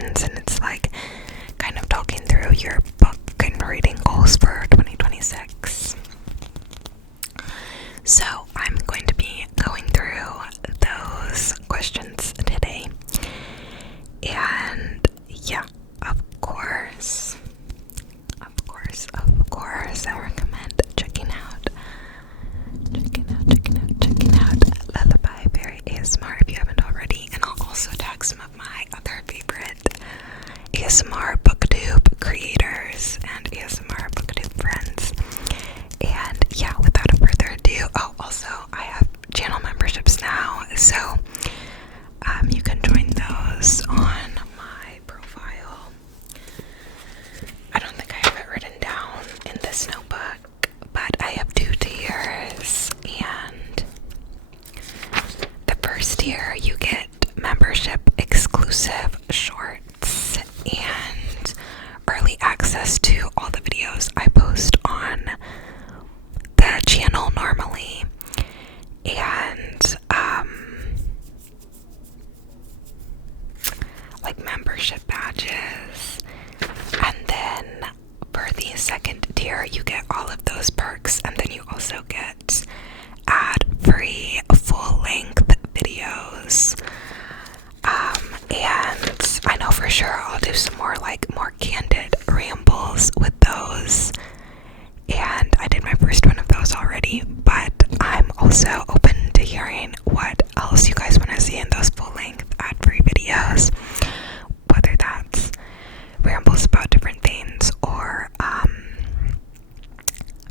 questions, and it's like kind of talking through your book and reading goals for 2026. So I'm going to be going through those questions today. And yeah, of course, I recommend checking out Lullaby Fairy ASMR if you haven't already. And I'll also tag some of my other favorite ASMR booktube creators and ASMR booktube friends. And yeah, without further ado, also I have channel memberships now, so you can join those on my profile. I don't think I have it written down in this notebook, but I have 2 tiers, and the first tier you get membership exclusive shorts and early access to all the videos I post on the channel normally, and like membership badges. And then for the second tier you get all of those perks, and then you also get ad-free full-length videos. And I know for sure I'll do some more candid rambles with those, and I did my first one of those already, but I'm also open to hearing what else you guys want to see in those full-length ad-free videos, whether that's rambles about different things or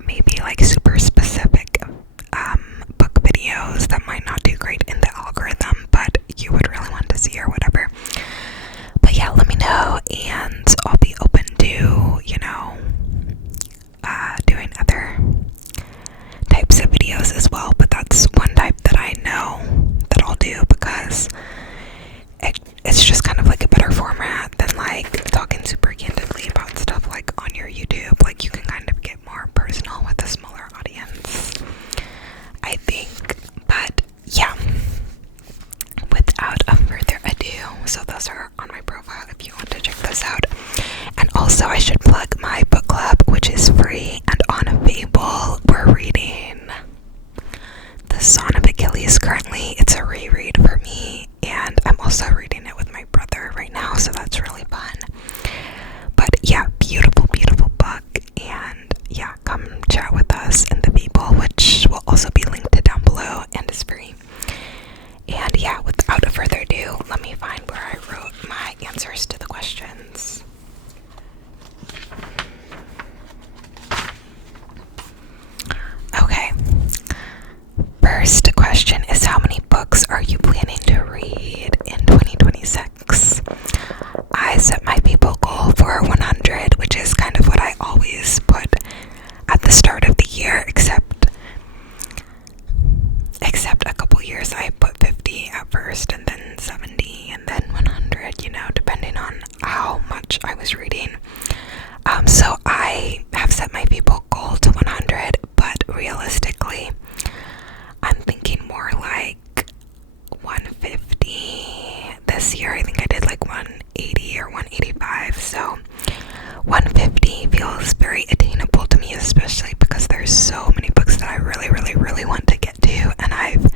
maybe like super specific book videos that might not do great in the algorithm but you would really want to see or whatever. But yeah, let me know, and I'll be open to, doing other types of videos as well. But that's one type that I know that I'll do because it's just kind of like a better format than like talking super candidly about stuff like on your YouTube. Like you can kind of get more personal with a smaller audience, I think. But yeah, without further ado, so those are on my profile if you want to check those out. And also I should plug my book club, which is free, and on Fable we're reading The Son of Achilles currently. It's a reread for me, and I'm also reading it with my brother right now, so that's really fun. But yeah, beautiful book, and yeah, come chat with us in the Fable, which will also be linked down below and is free. And yeah, without further ado, let me find where I wrote my answers to the questions. Okay. First question is, how many books are you planning to read in 2026? I set my Fable goal for 100, which is kind of what I always put at the start of the year, except a couple years I put 50 at first, and then 70, and then 100, depending on how much I was reading. So I have set my Fable goal to 100, but realistically, I'm thinking more like 150. This year I think I did like 180 or 185, so 150 feels very attainable to me, especially because there's so many books that I really want to get to, and I've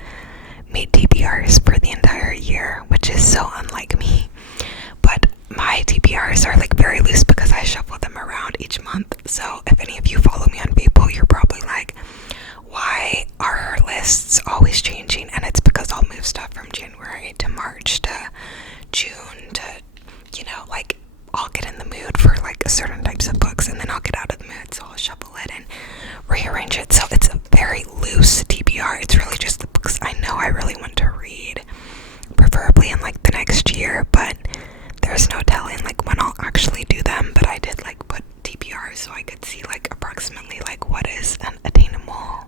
made TBRs for the entire year, which is so unlike me. But my TBRs are like very loose because I shuffle them around each month. So if any of you follow me on Fable, you're probably like, why are her lists always changing? And it's because I'll move stuff from January to March to June to, I'll get in the mood for like certain types of books, and then I'll get out of the mood, so I'll shuffle it and rearrange it. So it's a very loose TBR. It's really just the books I know I really want to read, preferably in like the next year, but there's no telling like when I'll actually do them. But I did like put TBRs so I could see like approximately like what is an attainable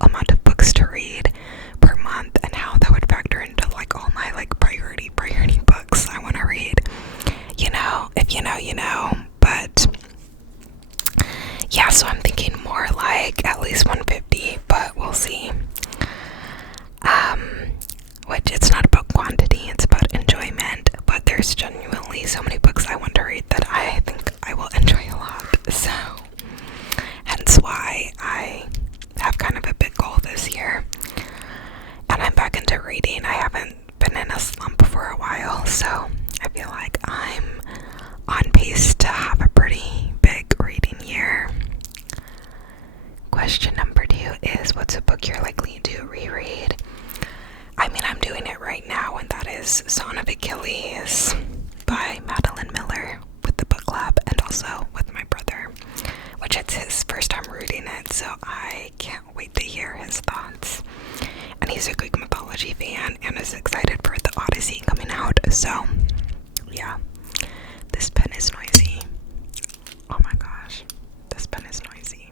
amount of books to read per month, and how that would factor into like all my like priority books I want to read. If you know. But yeah, so I'm thinking more like at least 150 is Son of Achilles by Madeline Miller with the book club and also with my brother, which it's his first time reading it, so I can't wait to hear his thoughts. And he's a Greek mythology fan and is excited for the Odyssey coming out, so yeah. This pen is noisy. Oh my gosh, this pen is noisy.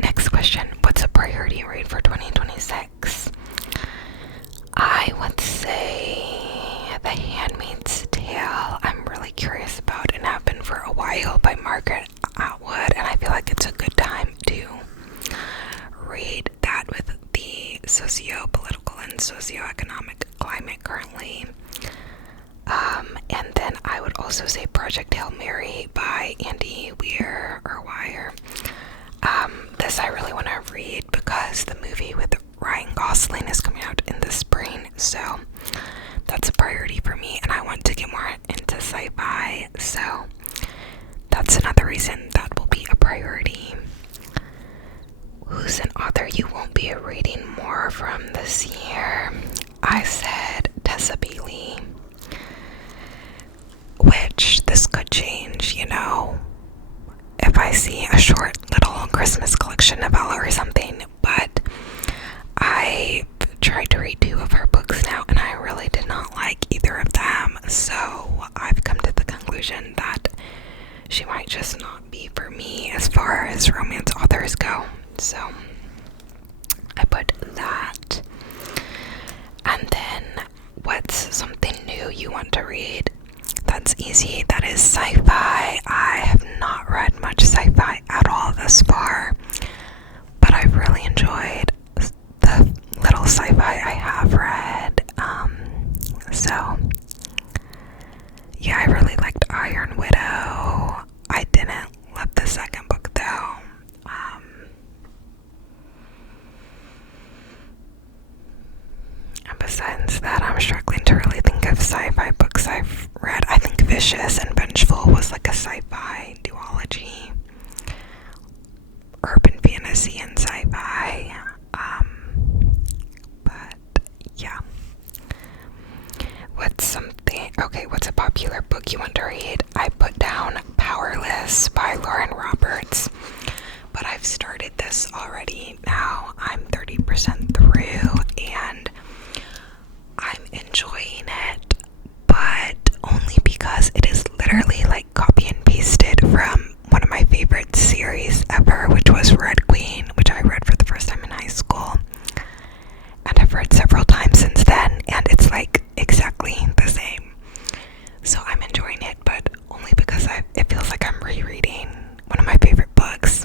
Next question, what's a priority read for 2026? I would say The Handmaid's Tale. I'm really curious about and have been for a while, by Margaret Atwood, and I feel like it's a good time to read that with the socio-political and socio-economic climate currently. And then I would also say Project Hail Mary by Andy Weir. This I really want to read because the movie with Ryan Gosling is coming out in the spring, so that's a priority for me, and I want to get more into sci-fi, so that's another reason that will be a priority. Who's an author you won't be reading more from this year? I said Tessa Bailey, which this could change, you know, if I see a short little Christmas collection novella or something, but I've tried to read 2 of her books now and I really did not like either of them, so I've come to the conclusion that she might just not be for me as far as romance authors go, so I put that. And then what's something new you want to read? That's easy. That is sci-fi. I have not read much sci-fi at all thus far, but I've really enjoyed the little sci-fi I have read. So yeah, I really liked Iron Widow. I didn't love the second book though. And besides that, I'm struggling to really think of sci-fi books I've read. I think Vicious and Vengeful was like a sci-fi duology. Urban fantasy and sci-fi. But yeah. What's a popular book you want to read? I put down Powerless by Lauren Roberts, but I've started this already now. I'm 30% through and I'm enjoying it, but only because it is literally like copy and pasted from one of my favorite series ever, which was Red Queen, which I read for the first time in high school, and I've read several times since then, and it's like exactly the same. So I'm enjoying it, but only because it feels like I'm rereading one of my favorite books,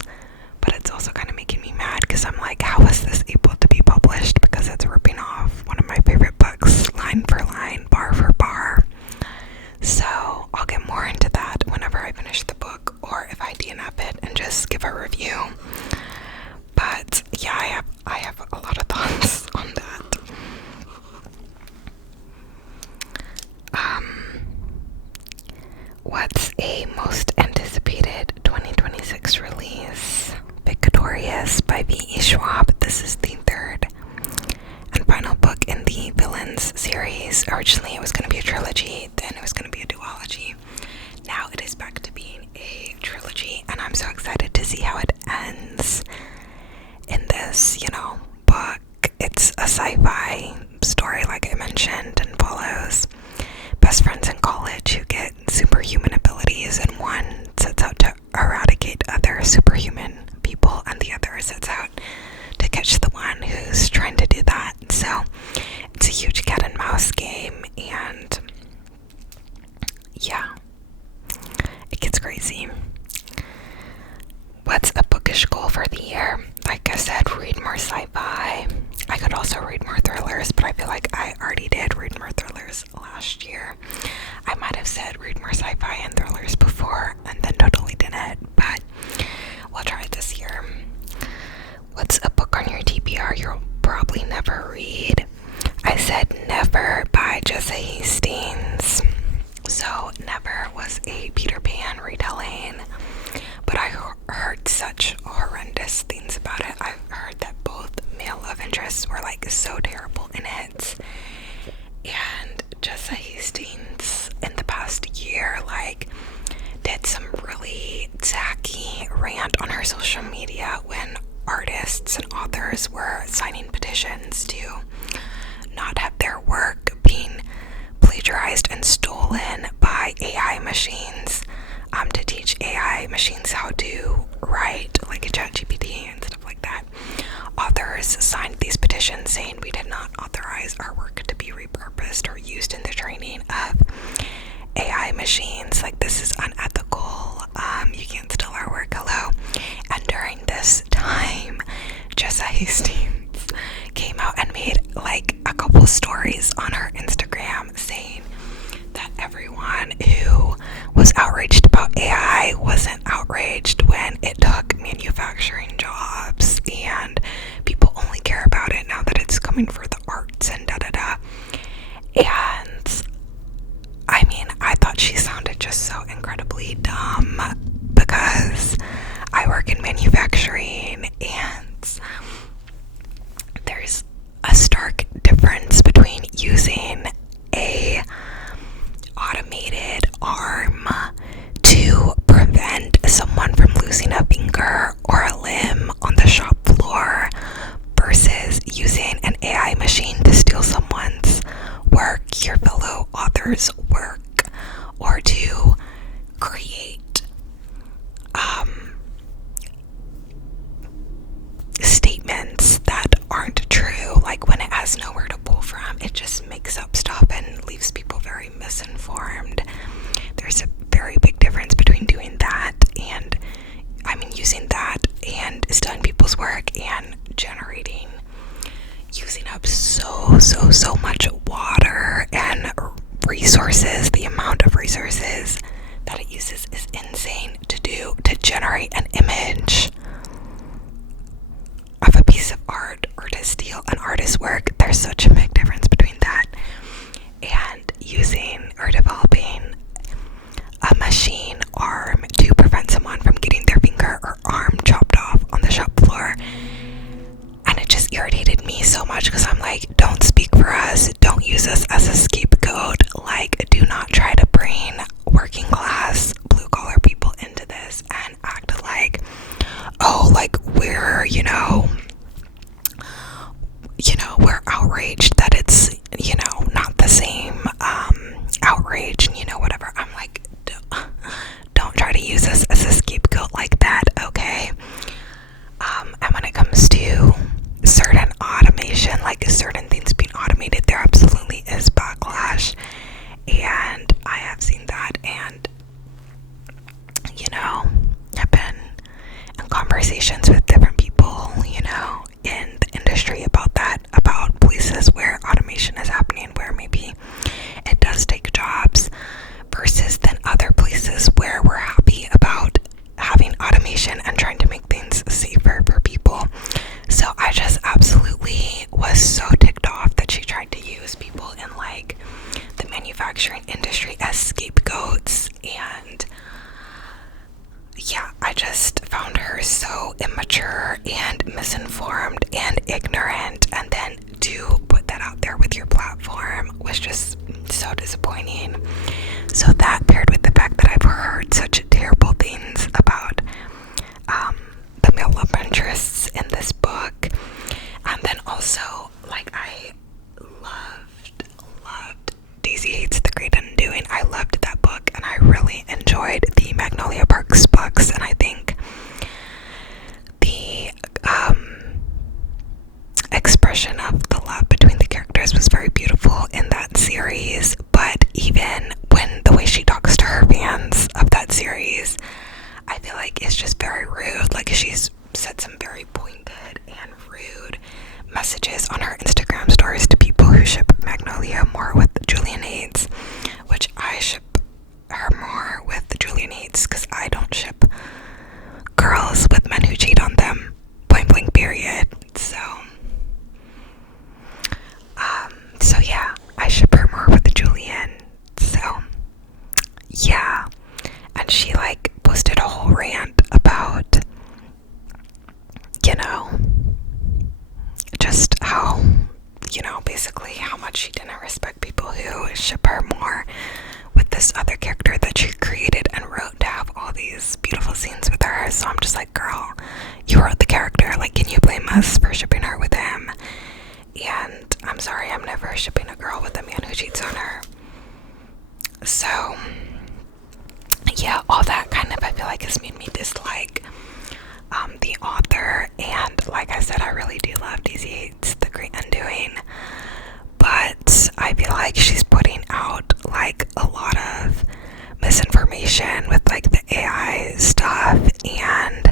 but it's also kind of making me mad because I'm like, how is this able to be published? Because it's ripping off one of my favorite books, line for line, bar for bar. So I'll get more into that whenever I finish the book, or if I DNF it and just give a review. But yeah, I have a lot of thoughts on that. What's a most anticipated 2026 release? Victorious by V.E. Schwab. This is the 3rd and final book in the Villains series. Originally it was going to be a trilogy, then it was going to be a duology. Now it is back to being a trilogy, and I'm so excited to see how it ends in this, book. It's a sci-fi story, like I mentioned, and follows best friends in college who get superhuman abilities, and one sets out to eradicate other superhuman people, and the other sets out to catch the one who's trying to do that. So it's a huge cat and mouse game, and yeah, it gets crazy. What's a bookish goal for the year? Like I said, read more sci-fi. I could also read more thrillers, but I feel like I already did read more thrillers last year. I might have said read more sci-fi and thrillers before and then totally didn't, but we'll try it this year. What's a book on your TBR you'll probably never read? I said Never by Jesse Hastings. So Never was a Peter Pan retelling, but I heard such horrendous weirdest things about it. I've heard that both male love interests were like so terrible in it, and Jessa Hastings in the past year like did some really tacky rant on her social media when artists and authors were signing petitions to not have their work being plagiarized and stolen by AI machines, to teach AI machines how to write like a ChatGPT and stuff like that. Authors signed these petitions saying we did not authorize our work to be repurposed or used in the training of AI machines. Like, this is unethical. You can't steal our work. Hello. And during this time, Jessa Hastings came out and made like a couple stories on her Instagram saying that everyone who was outraged about AI wasn't outraged when it took manufacturing jobs, and people only care about it now that it's coming for the arts and da-da-da. And I mean, I thought she sounded just so incredibly dumb because I work in manufacturing, and there's a stark difference between using a automated arm to prevent someone from losing a finger or a limb on the shop floor versus using an AI machine to steal someone's work, your fellow author's work, or to create statements that aren't true. Like, when it has nowhere to pull from, it just makes up stuff and leaves people very misinformed. There's a very big difference between doing that and, I mean, using that and stealing people's work and using up so much water and resources. The amount of resources that it uses is insane to generate an image of a piece of art or to steal an artist's work. There's such a big difference between that and using or developing a machine arm to prevent someone from getting their finger or arm chopped off on the shop floor. And it just irritated me so much because I'm like, don't speak for us, don't use us as a scapegoat. Like, do not try to bring working class blue collar people into this and act like, oh, like we're we're outraged that it's not the same outrage and whatever. I'm like, don't try to use us as a scapegoat like that, okay? And when it comes to certain automation, like certain things being automated, there absolutely is backlash, and I have seen that, and I've been in conversations with different people in the industry about that, about places where automation is happening, where maybe it does take jobs, versus then other places where we're happy about having automation and trying to make things safer for people. So I just absolutely was so ticked off that she tried to use people in like the manufacturing industry as scapegoats, and yeah, I just found her so immature and misinformed and ignorant, and then to put that out there with your platform was just so disappointing. So that, paired with the fact that I've heard such terrible things about the male love interests in this book, and then also like I loved Daisy Hates the Great Undoing. I loved that book, and I really enjoyed the Magnolia Parks books, and I think the expression of the love between the characters was very beautiful in that series. But even when the way she talks to her fans of that series, I feel like it's just very rude. Like, she's said some very pointed and rude messages on her Instagram stories to people who ship Magnolia more with Julia Nates, which I ship her more with Julia Nates because I don't ship girls with men who cheat on them, point blank period. So us for shipping her with him. And I'm sorry, I'm never shipping a girl with a man who cheats on her. So, yeah, all that kind of, I feel like, has made me dislike the author. And like I said, I really do love Daisy Hates The Great Undoing, but I feel like she's putting out like a lot of misinformation with like the AI stuff, and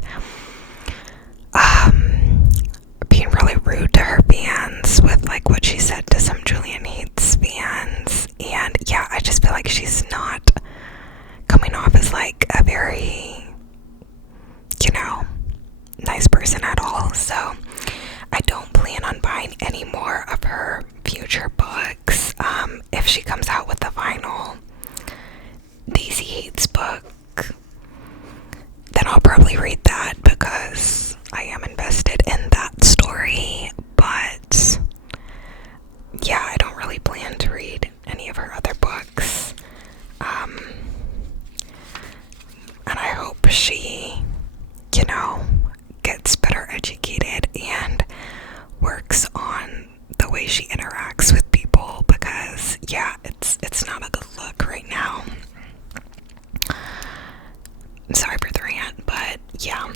being really rude to her fans with like what she said to some Julian Hates fans. And yeah, I just feel like she's not coming off as like a very, you know, nice person at all. So I don't plan on buying any more of her future books. If she comes out with the final Daisy Hates book, then I'll probably read that because I am invested in that story. But yeah, I don't really plan to read any of her other books. And I hope she, you know, gets better educated and works on the way she interacts with people, because yeah, it's not a good look right now. I'm sorry for the rant, but yeah.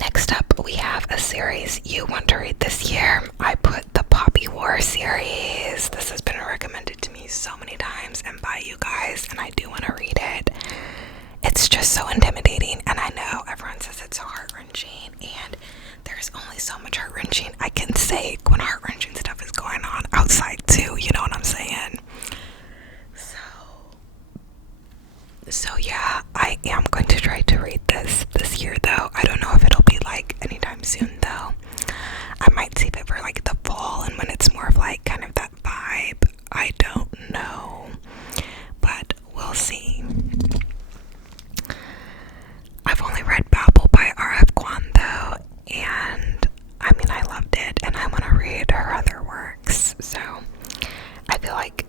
Next up, we have a series you want to read this year. I put the Poppy War series. This has been recommended to me so many times and by you guys, and I do want to read it. It's just so intimidating, and I know everyone says it's so heart-wrenching, and there's only so much heart-wrenching I can say when heart-wrenching stuff is going on outside too, you know what I'm saying? So yeah, I am going to try to read this year though. I don't know if it'll be like anytime soon though. I might save it for like the fall, and when it's more of like kind of that vibe. I don't know, but we'll see. I've only read Babel by R.F. Kuang though, and I mean, I loved it, and I want to read her other works. So I feel like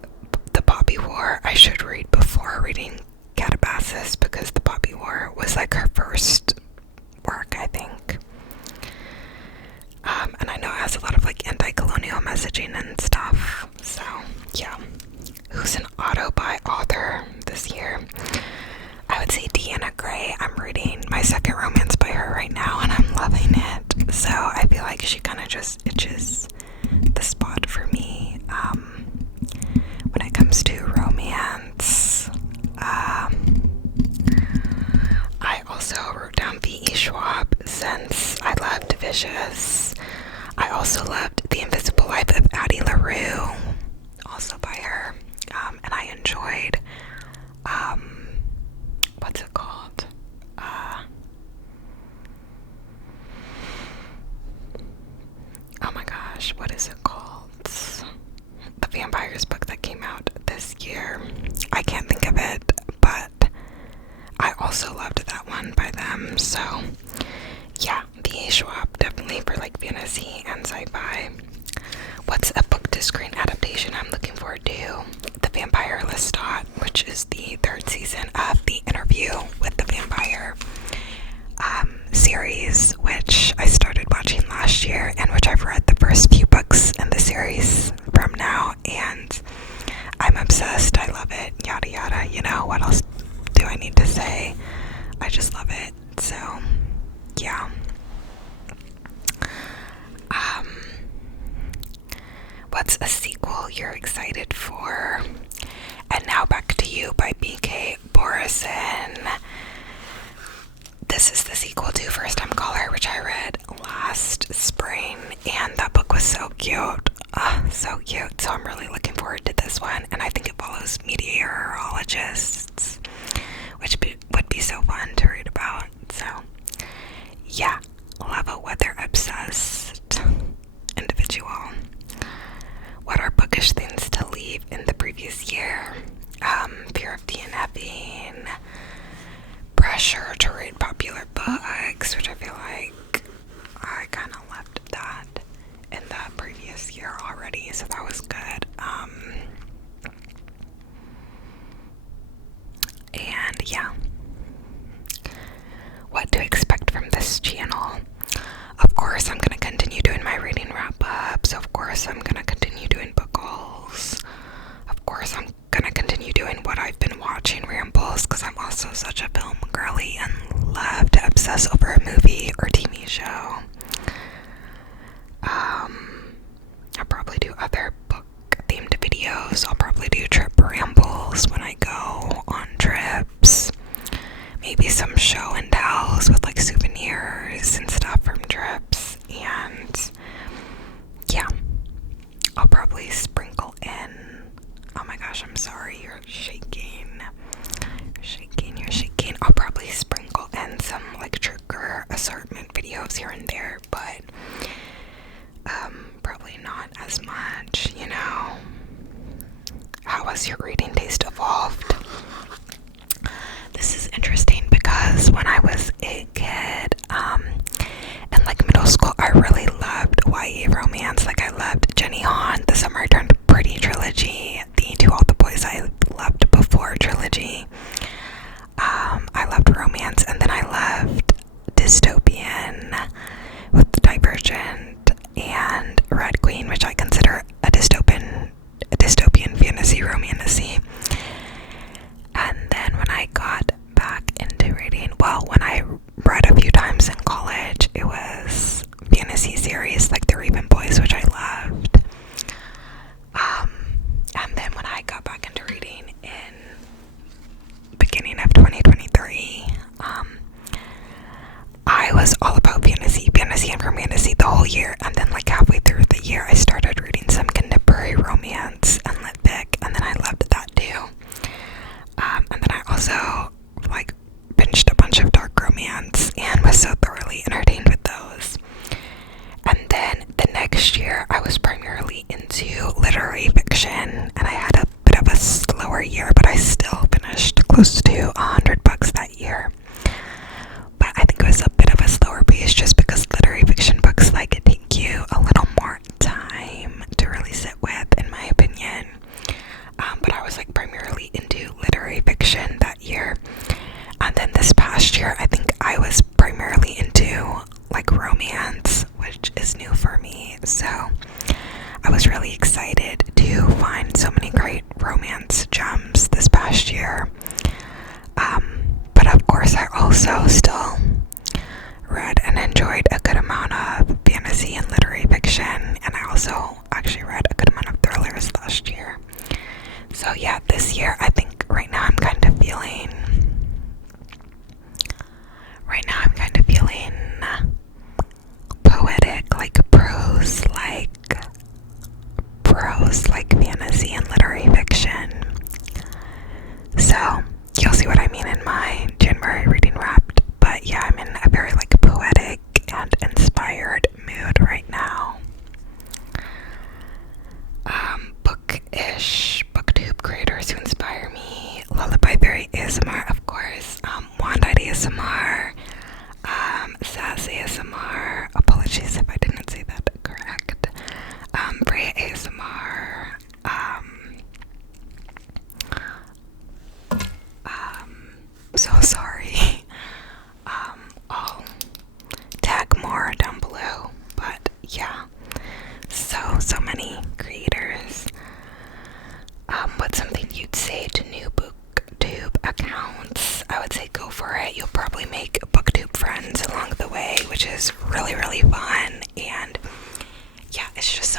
the Poppy War I should read before reading Catabasis, because the Poppy War was like her first work, I think. And I know it has a lot of like anti-colonial messaging and stuff. So yeah. Who's an auto-buy author this year? I would say Deanna Gray. I'm reading my second romance by her right now, and I'm loving it. So I feel like she kind of just itches the spot for me when it comes to romance. I also wrote down V.E. Schwab, since I loved Vicious. I also loved The Invisible Life of Addie LaRue, also by her. And I enjoyed, what's it called? Oh my gosh, what is it called? The Vampires book that came out this year. I can't think of it, but I also loved that one by them. So yeah, V.A. Schwab, definitely for like fantasy and sci-fi. What's a book to screen adaptation I'm looking forward to? The Vampire Lestat, which is the third season of The Interview with the Vampire series, which I started watching last year, and which I've read the first few books in the series from now, and I'm obsessed. I love it, yada yada. You know, what else do I need to say? I just love it. So yeah. What's a sequel you're excited for? And Now Back to You by B.K. Borison. This is the sequel to First Time Caller, which I read last spring, and that book was so cute. So cute. So I'm really looking forward to this one, and I think it follows meteorologists, which would be so fun to read about. So yeah, lava weather obsessed individual. What are bookish things to leave in the previous year? Fear of DNFing, pressure to read popular books, which I feel like I kind of left that in the previous year already, so that was good. videos. I'll probably do trip rambles when I go on trips. Maybe some show and tells with like souvenirs and stuff from trips. And yeah, I'll probably sprinkle in, oh my gosh, I'm sorry, you're shaking. You're shaking. I'll probably sprinkle in some like trigger assortment videos here and there, but probably not as much, you know. How has your reading taste evolved? This is interesting because when I was a kid, in like middle school, I really loved YA romance. Like I loved Jenny Han, The Summer I Turned Pretty trilogy, the To All the Boys I Loved Before trilogy. I loved romance, and then I loved dystopian with Divergent and Red Queen, which I consider a dystopian fantasy romantasy. And then when I got back into reading, well, when I read a few times in college, it was fantasy series like The Raven Boys, which I loved. And then when I got back into reading in beginning of 2023, I was all about fantasy and romantasy the whole year, and then like halfway through the year I started reading some contemporary romance and lit fic, and then I loved that too. And then I also like binged a bunch of dark romance and was so thoroughly entertained with those. And then the next year I was primarily into literary fiction, and I had a bit of a slower year, but I still finished close to 100 books that year. But I think it was a bit of a slower pace just because literary fiction books like take you a little more time to really sit with, in my opinion. But I was like primarily into literary fiction that year. And then this past year, I think I was primarily into like romance, which is new for me. So I was really excited to find so many great romance gems this past year. But of course, I also still read and enjoyed a good amount of fantasy and literary fiction, and I also actually read a good amount of thrillers last year. So yeah, this year I think right now I'm kind of feeling poetic, like prose like fantasy and literary fiction. So you'll see what I mean in my January reading wrapped. But yeah, I'm in a very like poetic and inspired mood right now. Bookish, booktube creators who inspire me: Lullaby Berry ASMR, of course, Wand-Eyed ASMR, Sass ASMR, apologies if I didn't say that correct, Brea ASMR, so sorry, I'll tag more down below, but yeah, so many creators. What's something you'd say to new booktube accounts? I would say go for it. You'll probably make booktube friends along the way, which is really, really fun. And yeah, it's just